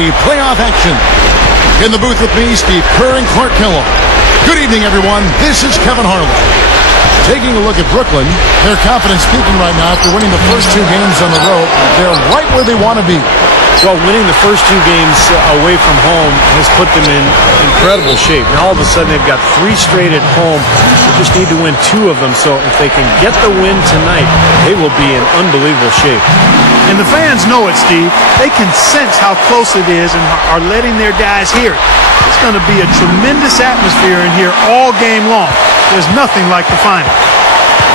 NBA playoff action. In the booth with me, Steve Kerr and Clark Kellogg. Good evening, everyone. This is Kevin Harlan. Taking a look at Brooklyn, their confidence peaking right now after winning the first 2 games on the road. They're right where they want to be. Well, winning the first 2 games away from home has put them in incredible shape. Now all of a sudden they've got 3 straight at home. They just need to win 2 of them. So if they can get the win tonight, they will be in unbelievable shape. And the fans know it, Steve. They can sense how close it is and are letting their guys hear it. It's going to be a tremendous atmosphere in here all game long. There's nothing like the final.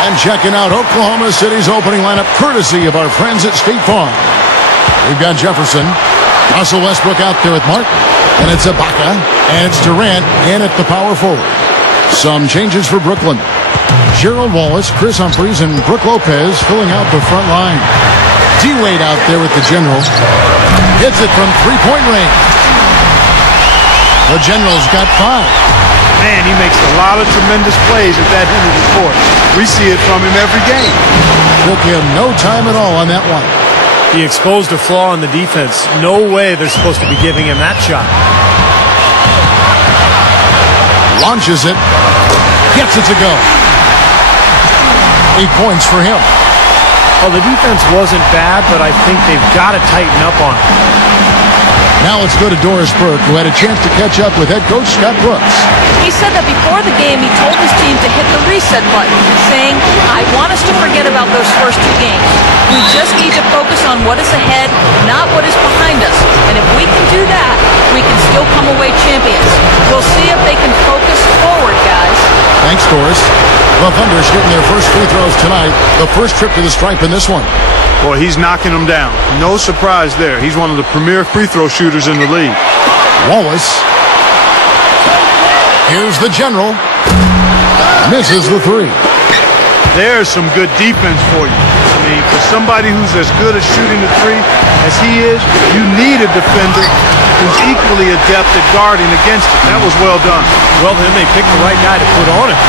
And checking out Oklahoma City's opening lineup courtesy of our friends at State Farm. We've got Jefferson, Russell Westbrook out there with Martin, and it's Ibaka, and it's Durant in at the power forward. Some changes for Brooklyn. Gerald Wallace, Chris Humphries, and Brook Lopez filling out the front line. D-Wade out there with the General. Hits it from 3-point range. The General's got 5. Man, he makes a lot of tremendous plays at that end of the court. We see it from him every game. Took him no time at all on that one. He exposed a flaw in the defense. No way they're supposed to be giving him that shot. Launches it. Gets it to go. 8 points for him. Well, the defense wasn't bad, but I think they've got to tighten up on it. Now let's go to Doris Burke, who had a chance to catch up with head coach Scott Brooks. He said that before the game, he told his team to hit the reset button, saying, I want us to forget about those first 2 games. We just need to focus on what is ahead, not what is behind us. And if we can do that, we can still come away champions. We'll see if they can focus forward, guys. Thanks, Doris. The Thunder shooting their first free throws tonight. The first trip to the stripe in this one. Boy, he's knocking them down. No surprise there. He's one of the premier free throw shooters in the league. Wallace. Here's the General. Misses the 3. There's some good defense for you. I mean, for somebody who's as good at shooting the 3 as he is, you need a defender who's equally adept at guarding against it. That was well done. Well, then they picked the right guy to put on him.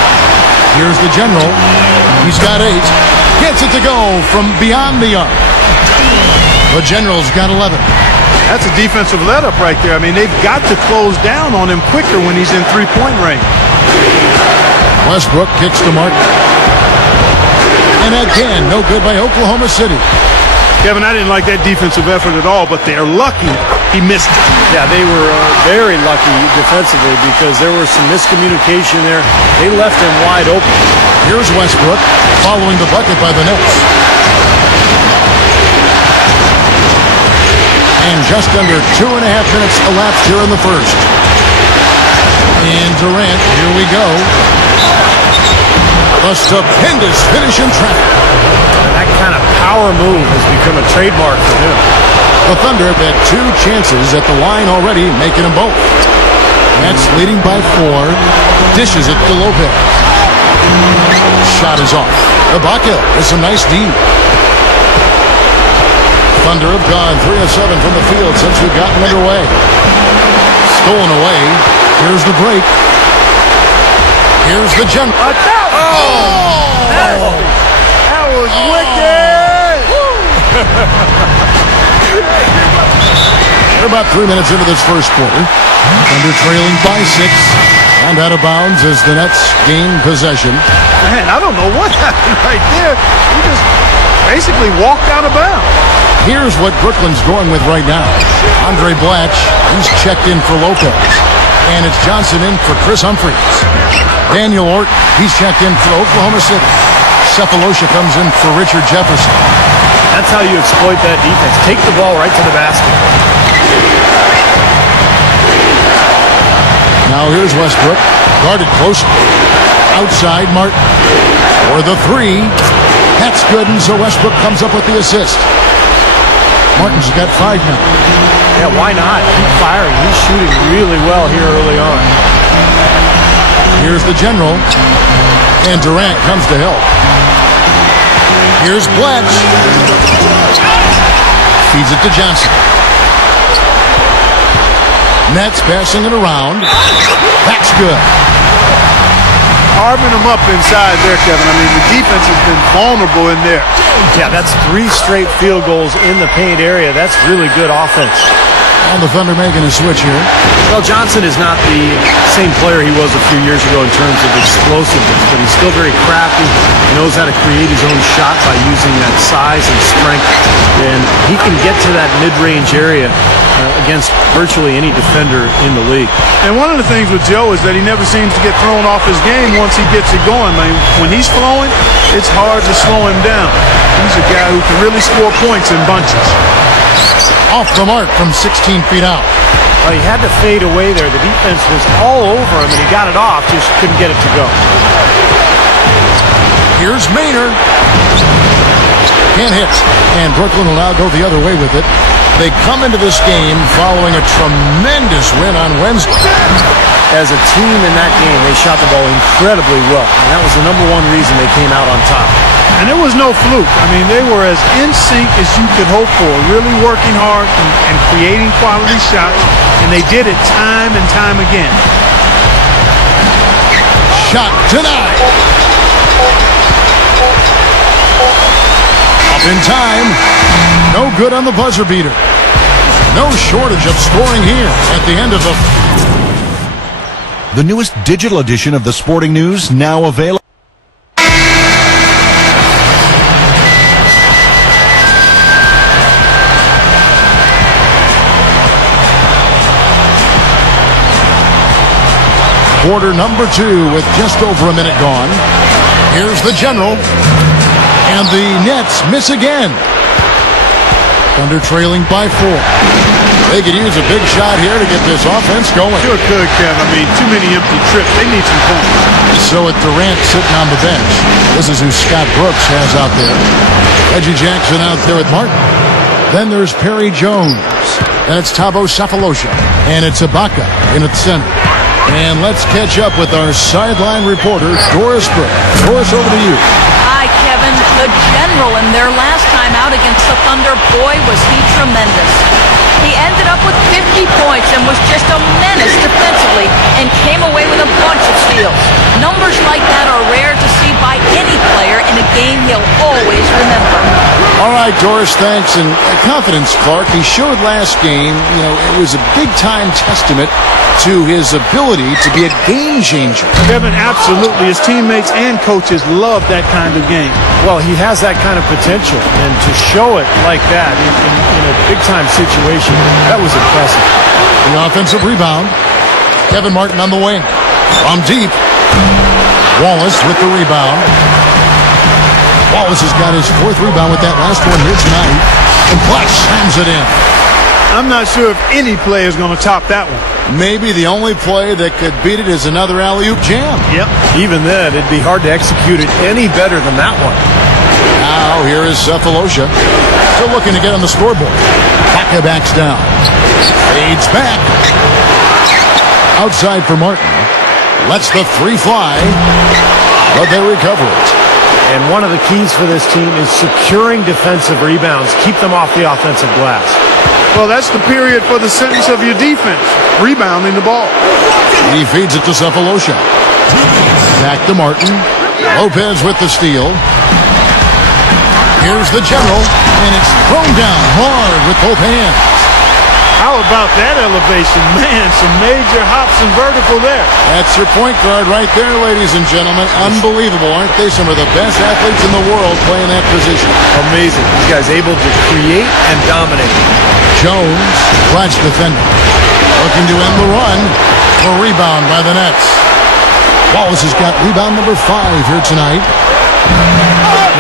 Here's the General. He's got 8. Gets it to go from beyond the arc. The General's got 11. That's a defensive let-up right there. I mean, they've got to close down on him quicker when he's in 3-point range. Westbrook kicks to Martin. And again, no good by Oklahoma City. Kevin, I didn't like that defensive effort at all, but they're lucky he missed it. Yeah, they were very lucky defensively because there was some miscommunication there. They left him wide open. Here's Westbrook following the bucket by the Nets. And just under 2.5 minutes elapsed here in the first. And Durant, here we go. A stupendous finish in traffic. That kind of power move has become a trademark for him. The Thunder have had 2 chances at the line already, making them both. Nets leading by 4. Dishes it to Lopez. Shot is off. Ibaka with some nice D. Thunder have gone 3 of 7 from the field since we've gotten underway. Stolen away. Here's the break. Here's the General. That was wicked! We're about 3 minutes into this first quarter. Thunder trailing by 6. And out of bounds as the Nets gain possession. Man, I don't know what happened right there. He just basically walked out of bounds. Here's what Brooklyn's going with right now. Andre Blatch, he's checked in for Lopez. And it's Johnson in for Chris Humphries. Daniel Orton, he's checked in for Oklahoma City. Cephalosha comes in for Richard Jefferson. That's how you exploit that defense. Take the ball right to the basket. Now here's Westbrook, guarded closely. Outside Martin for the 3. That's good, and so Westbrook comes up with the assist. Martin's got 5 now. Yeah, why not? Keep firing. He's shooting really well here early on. Here's the General, and Durant comes to help. Here's Blatch. Feeds it to Johnson. Nets passing it around. That's good. carving them up inside there, Kevin. I mean, the defense has been vulnerable in there. Yeah, that's 3 straight field goals in the paint area. That's really good offense. And the Thunder making a switch here. Well, Johnson is not the same player he was a few years ago in terms of explosiveness, but he's still very crafty. He knows how to create his own shot by using that size and strength. And he can get to that mid-range area against virtually any defender in the league. And one of the things with Joe is that he never seems to get thrown off his game once he gets it going. I mean, when he's flowing, it's hard to slow him down. He's a guy who can really score points in bunches. Off the mark from 16 feet out. Well, he had to fade away there. The defense was all over him, and he got it off, just couldn't get it to go. Here's Maynard. Can't hit. And Brooklyn will now go the other way with it. They come into this game following a tremendous win on Wednesday. As a team in that game, they shot the ball incredibly well. And that was the #1 reason they came out on top. And it was no fluke. I mean, they were as in sync as you could hope for, really working hard and creating quality shots, and they did it time and time again. Shot denied. Up in time. No good on the buzzer beater. No shortage of scoring here at the end of the newest digital edition of the Sporting News, now available. Quarter number 2 with just over a minute gone. Here's the general. And the Nets miss again. Thunder trailing by 4. They could use a big shot here to get this offense going. Sure could, Kev. I mean, too many empty trips. They need some points. So with Durant sitting on the bench, this is who Scott Brooks has out there. Reggie Jackson out there with Martin. Then there's Perry Jones. And it's Thabo Sefolosha. And it's Ibaka in at center. And let's catch up with our sideline reporter, Doris Brooks. Doris, over to you. Hi, Kevin. The general in their last time out against the Thunder, boy, was he tremendous. He ended up with 50 points and was just a menace defensively and came away with a bunch of steals. Numbers like that are rare to see by any player in a game he'll always remember. All right, Doris, thanks. And confidence, Clark. He showed last game, it was a big-time testament to his ability to be a game changer. Kevin, absolutely. His teammates and coaches love that kind of game. Well, he has that kind of potential, and to show it like that in a big-time situation, that was impressive. The offensive rebound. Kevin Martin on the wing. From deep. Wallace with the rebound. Wallace has got his 4th rebound with that last one here tonight. And Clutch slams it in. I'm not sure if any play is going to top that one. Maybe the only play that could beat it is another alley-oop jam. Yep. Even then, it'd be hard to execute it any better than that one. Now, here is Sefolosha. Still looking to get on the scoreboard. Ibaka backs down. Fades back. Outside for Martin. Lets the 3 fly. But they recover it. And one of the keys for this team is securing defensive rebounds. Keep them off the offensive glass. Well, that's the period for the sentence of your defense. Rebounding the ball. He feeds it to Sefolosha. Back to Martin. Lopez with the steal. Here's the general, and it's thrown down hard with both hands. How about that elevation? Man, some major hops and vertical there. That's your point guard right there, ladies and gentlemen. Unbelievable, aren't they? Some of the best athletes in the world playing that position. Amazing. These guys able to create and dominate. Jones, clutch defender. Looking to end the run. A rebound by the Nets. Wallace has got rebound number 5 here tonight.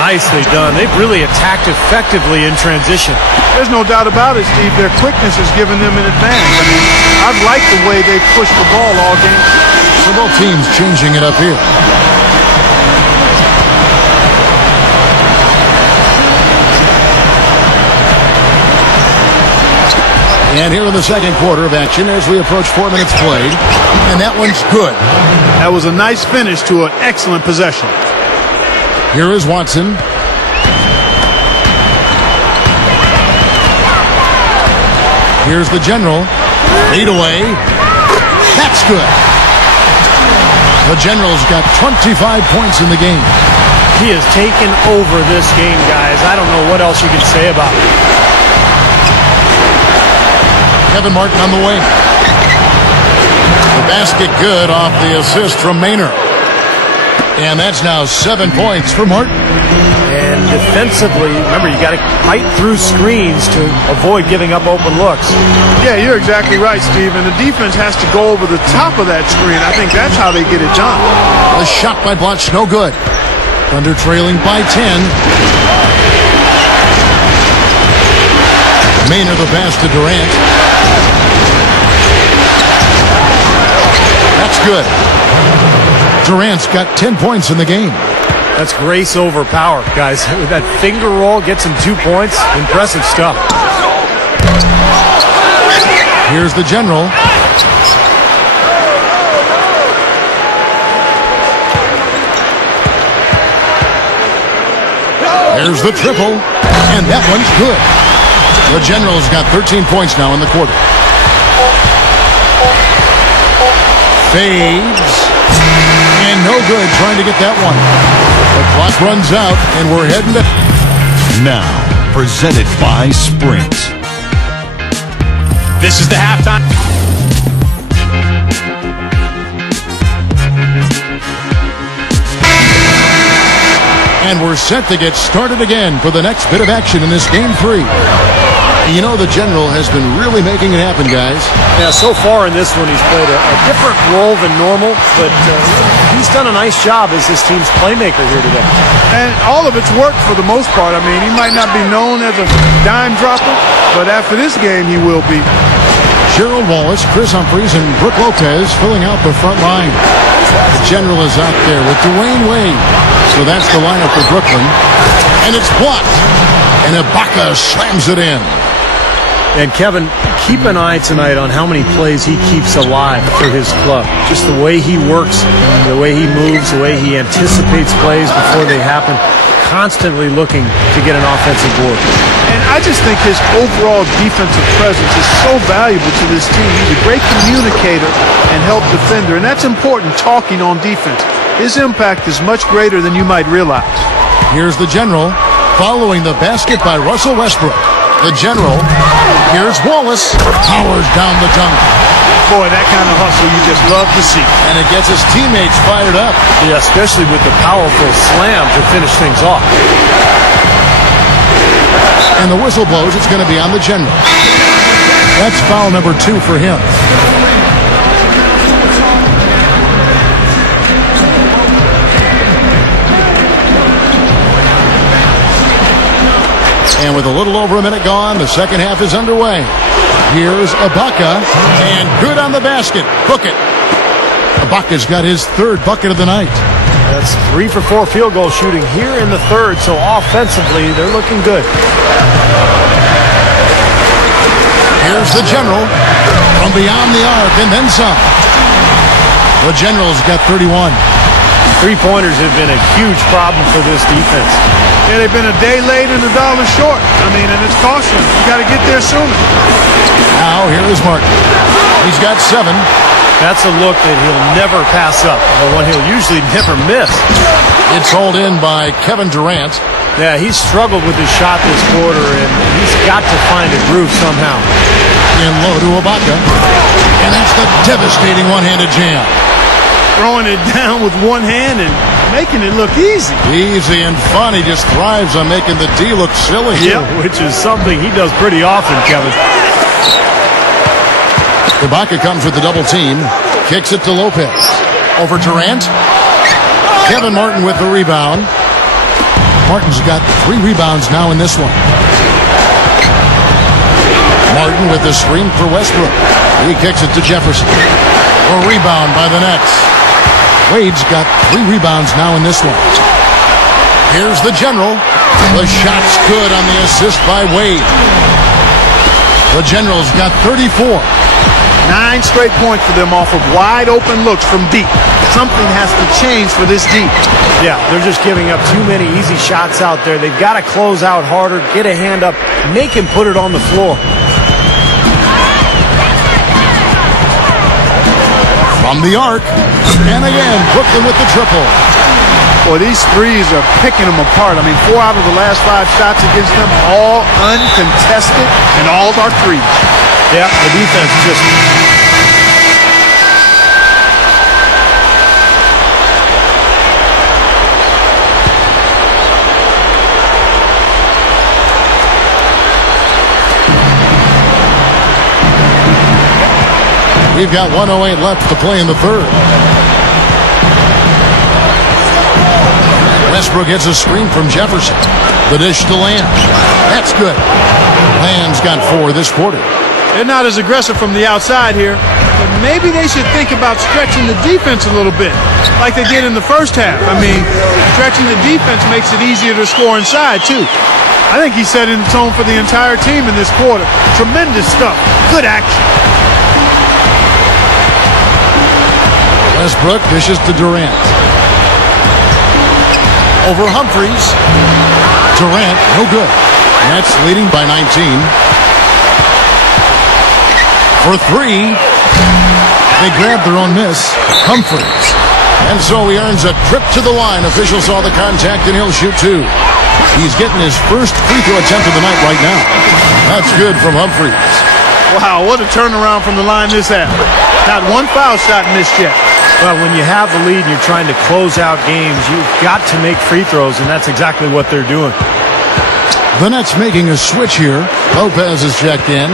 Nicely done. They've really attacked effectively in transition. There's no doubt about it, Steve. Their quickness has given them an advantage. I mean, I've liked the way they pushed the ball all game. So both teams changing it up here. And here in the second quarter of action as we approach 4 minutes played. And that one's good. That was a nice finish to an excellent possession. Here is Watson. Here's the general. Lead away. That's good. The Generals got 25 points in the game. He has taken over this game, guys. I don't know what else you can say about it. Kevin Martin on the wing. The basket good off the assist from Maynard. And that's now 7 points for Martin. And defensively, remember, you got to fight through screens to avoid giving up open looks. Yeah, you're exactly right, Steve. And the defense has to go over the top of that screen. I think that's how they get it done. The shot by Blatch, no good. Thunder trailing by 10. Maynard the pass to Durant. That's good. Durant's got 10 points in the game. That's grace over power, guys. That finger roll gets him 2 points. Impressive stuff. Here's the General. There's the triple, and that one's good. The General's got 13 points now in the quarter. Fades. And no good trying to get that one. The clock runs out, and we're heading to... Now, presented by Sprint. This is the halftime. And we're set to get started again for the next bit of action in this Game 3. You know, the General has been really making it happen, guys. Yeah, so far in this one, he's played a different role than normal, but he's done a nice job as this team's playmaker here today. And all of it's worked for the most part. I mean, he might not be known as a dime dropper, but after this game, he will be. Gerald Wallace, Chris Humphries, and Brooke Lopez filling out the front line. The General is out there with Dwayne Wade. So that's the lineup for Brooklyn. And it's blocked. And Ibaka slams it in. And Kevin, keep an eye tonight on how many plays he keeps alive for his club. Just the way he works, the way he moves, the way he anticipates plays before they happen. Constantly looking to get an offensive board. And I just think his overall defensive presence is so valuable to this team. He's a great communicator and help defender, and that's important talking on defense. His impact is much greater than you might realize. Here's the General following the basket by Russell Westbrook. The General, here's Wallace, powers down the dunk. Boy, that kind of hustle you just love to see. And it gets his teammates fired up. Yeah, especially with the powerful slam to finish things off. And the whistle blows, it's going to be on the General. That's foul number 2 for him. And with a little over a minute gone, the second half is underway. Here's Ibaka, and good on the basket. Book it. Ibaka's got his 3rd bucket of the night. That's 3 for 4 field goal shooting here in the 3rd, so offensively, they're looking good. Here's the General from beyond the arc, and then some. The General's got 31. 3-pointers have been a huge problem for this defense. Yeah, they've been a day late and $1 short. I mean, and it's costly. You got to get there sooner. Now, here is Martin. He's got 7. That's a look that he'll never pass up, the one he'll usually never miss. It's hauled in by Kevin Durant. Yeah, he's struggled with his shot this quarter, and he's got to find a groove somehow. In low to Ibaka. And that's the devastating one-handed jam. Throwing it down with one hand and making it look easy. Easy and fun. He just thrives on making the D look silly. Yeah, which is something he does pretty often, Kevin. Ibaka comes with the double team. Kicks it to Lopez. Over Durant. Kevin Martin with the rebound. Martin's got 3 rebounds now in this one. Martin with the screen for Westbrook. He kicks it to Jefferson. A rebound by the Nets. Wade's got 3 rebounds now in this one. Here's the General. The shot's good on the assist by Wade. The General's got 34. 9 straight points for them off of wide open looks from deep. Something has to change for this deep. Yeah, they're just giving up too many easy shots out there. They've got to close out harder, get a hand up, make him put it on the floor. From the arc, And again, Brooklyn with the triple. Boy, these threes are picking them apart. I mean, 4 out of the last 5 shots against them, all uncontested, and all are threes. Yeah, the defense just... We've got 1:08 left to play in the third. Westbrook gets a screen from Jefferson. The dish to Lamb. That's good. Lamb's got 4 this quarter. They're not as aggressive from the outside here, but maybe they should think about stretching the defense a little bit, like they did in the first half. I mean, stretching the defense makes it easier to score inside, too. I think he's setting the tone for the entire team in this quarter. Tremendous stuff. Good action. Westbrook dishes to Durant. Over Humphries. Durant, no good. Nets leading by 19. For 3. They grab their own miss. Humphries. And so he earns a trip to the line. Official saw the contact and he'll shoot 2. He's getting his first free throw attempt of the night right now. That's good from Humphries. Wow, what a turnaround from the line this half. Not one foul shot missed yet. Well, when you have the lead and you're trying to close out games, you've got to make free throws, and that's exactly what they're doing. The Nets making a switch here. Lopez is checked in.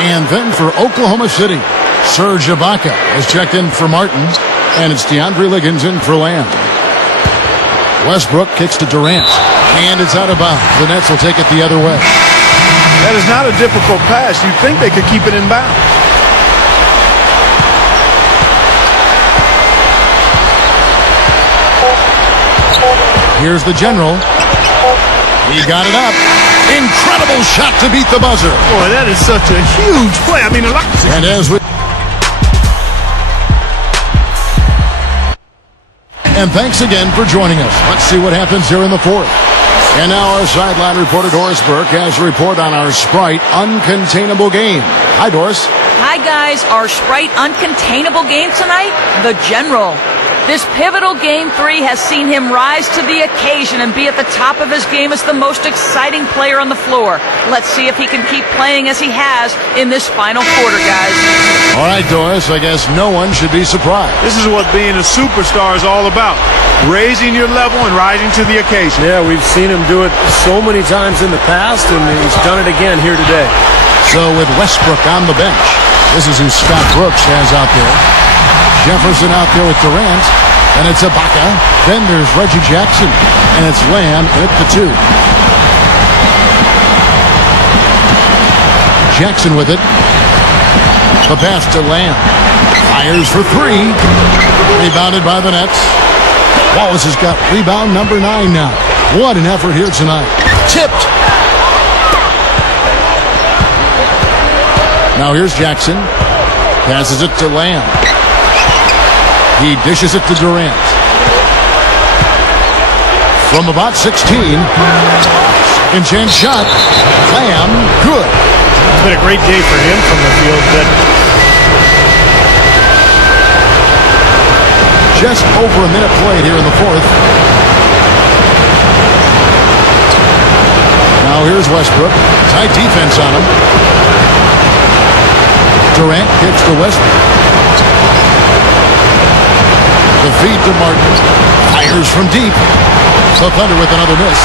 And then for Oklahoma City, Serge Ibaka is checked in for Martin. And it's DeAndre Liggins in for Lamb. Westbrook kicks to Durant. And it's out of bounds. The Nets will take it the other way. That is not a difficult pass. You'd think they could keep it in bounds. Here's the general. He got it up. Incredible shot to beat the buzzer. Boy, that is such a huge play. I mean, a lot. And as we... And thanks again for joining us. Let's see what happens here in the fourth. And now our sideline reporter, Doris Burke, has a report on our Sprite Uncontainable game. Hi, Doris. Hi, guys. Our Sprite Uncontainable game tonight, the General. This pivotal Game 3 has seen him rise to the occasion and be at the top of his game as the most exciting player on the floor. Let's see if he can keep playing as he has in this final quarter, guys. All right, Doris, I guess no one should be surprised. This is what being a superstar is all about. Raising your level and rising to the occasion. Yeah, we've seen him do it so many times in the past, and he's done it again here today. So with Westbrook on the bench, this is who Scott Brooks has out there. Jefferson out there with Durant, and it's Ibaka. Then there's Reggie Jackson, and it's Lamb at the 2. Jackson with it. The pass to Lamb. Fires for 3. Rebounded by the Nets. Wallace has got rebound number 9 now. What an effort here tonight. Tipped. Now here's Jackson. Passes it to Lamb. He dishes it to Durant. From about 16. Second chance shot. Lamb, good. It's been a great day for him from the field, but just over a minute played here in the fourth. Now here's Westbrook. Tight defense on him. Durant kicks to Westbrook. The feed to Martin. Fires from deep. The Thunder with another miss.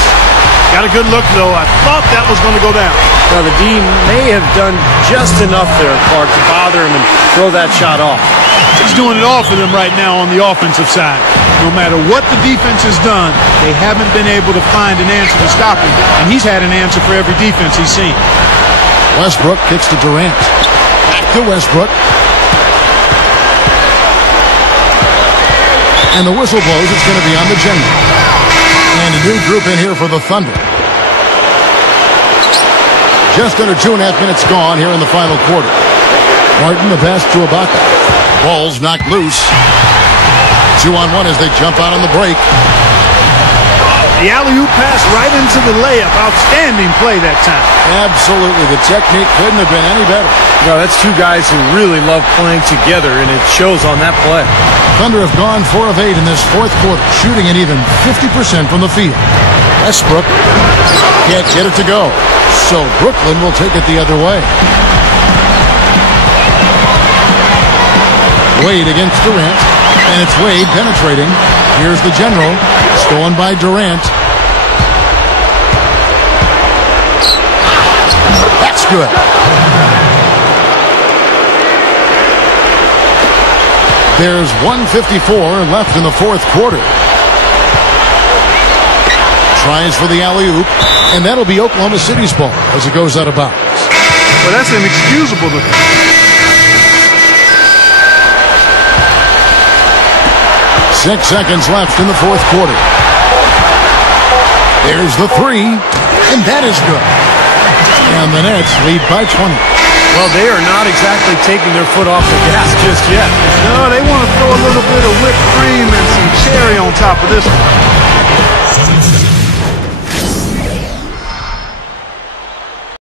Got a good look, though. I thought that was going to go down. Now, the D may have done just enough there, Clark, to bother him and throw that shot off. He's doing it all for them right now on the offensive side. No matter what the defense has done, they haven't been able to find an answer to stop him. And he's had an answer for every defense he's seen. Westbrook kicks to Durant. Back to Westbrook. And the whistle blows. It's going to be on the general. And a new group in here for the Thunder. Just under 2.5 minutes gone here in the final quarter. Martin, the pass to Ibaka. Ball's knocked loose. 2-on-1 as they jump out on the break. The alley-oop pass right into the layup. Outstanding play that time. Absolutely. The technique couldn't have been any better. No, that's two guys who really love playing together, and it shows on that play. Thunder have gone 4 of 8 in this fourth quarter, shooting at even 50% from the field. Westbrook can't get it to go, so Brooklyn will take it the other way. Wade against Durant, and it's Wade penetrating. Here's the general, stolen by Durant. That's good. There's 1:54 left in the fourth quarter. Tries for the alley-oop, and that'll be Oklahoma City's ball as it goes out of bounds. Well, that's inexcusable. 6 seconds left in the fourth quarter. There's the three, and that is good. And the Nets lead by 20. Well, they are not exactly taking their foot off the gas just yet. No, they want to throw a little bit of whipped cream and some cherry on top of this one.